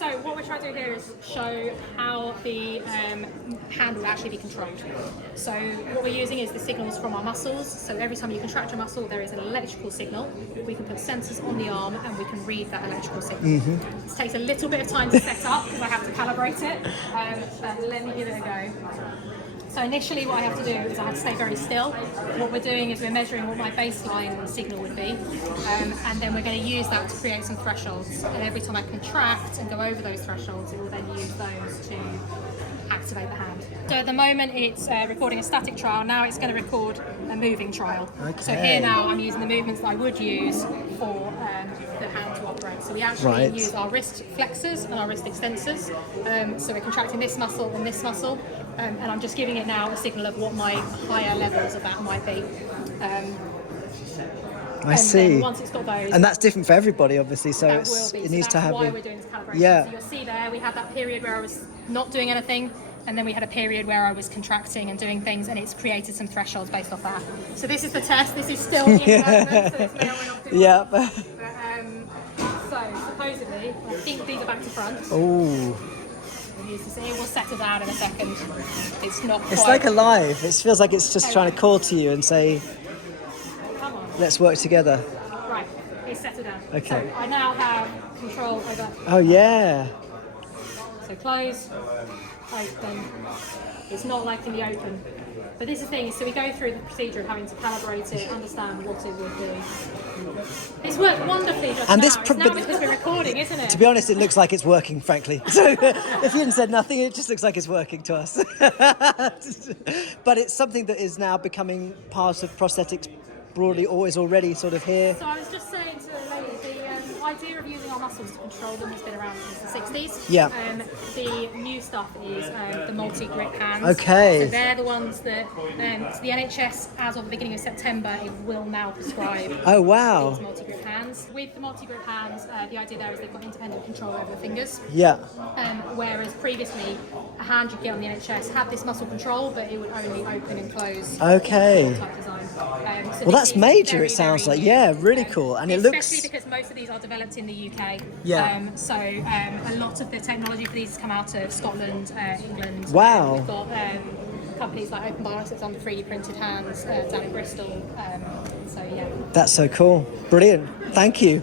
So what we're trying to do here is show how the hand will actually be controlled. So what we're using is the signals from our muscles. So every time you contract a muscle, there is an electrical signal. We can put sensors on the arm and we can read that electrical signal. This takes a little bit of time to set up because I have to calibrate it, but let me give it a go. So initially what I have to do is I have to stay very still. What we're doing is we're measuring what my baseline signal would be, and then we're going to use that to create some thresholds. And every time I contract and go over those thresholds, it will then use those to activate the hand. So at the moment it's recording a static trial, now it's going to record a moving trial. Okay. So here now I'm using the movements that I would use for the hand to operate. So we actually use our wrist flexors and our wrist extensors. So we're contracting this muscle and this muscle. And I'm just giving it now a signal of what my higher levels of that might be. I see. Then once it's got those, and that's different for everybody, obviously. So that it's, will be. it So needs that's to have. why we're doing this calibration. Yeah. So you'll see there we had that period where I was not doing anything, and then we had a period where I was contracting and doing things, and it's created some thresholds based off that. So this is the test. This is still in development, so it's now we're not doing Yeah. But, so supposedly, I think these are back to front. Oh. It will settle down in a second. It's not quite... It's like alive. It feels like it's just trying to call to you and say, come on. let's work together. Right, it's settled down. Okay. So I now have control over... Oh, yeah. So close, open. It's not like in the open. But this is the thing, so we go through the procedure of having to calibrate it, understand what it would do. It's worked wonderfully just And now. this It's now because we're recording, isn't it? To be honest, it looks like it's working, frankly. So if you hadn't said nothing, it just looks like it's working to us. But it's something that is now becoming part of prosthetics broadly, or is already sort of here. So I was just saying to the lady, the idea of using our muscles to control them has been around since the 60s. Yeah. The new stuff is the multi-grip hands. Okay. So they're the ones that, so the NHS, as of the beginning of September, it will now prescribe Oh, wow. these multi-grip hands. With the multi-grip hands, the idea there is they've got independent control over the fingers. Yeah. Whereas previously, a hand you'd get on the NHS had this muscle control, but it would only open and close. Okay. Type design. So Well, that's this is major, very, it sounds very like. new. Yeah, really cool. And it looks... Especially because most of these are developed in the UK. Yeah. So a lot of the technology for these has come out of Scotland, England. Wow. We've got companies like Open Bionics that's on 3D printed hands down in Bristol. So yeah. That's so cool. Brilliant. Thank you.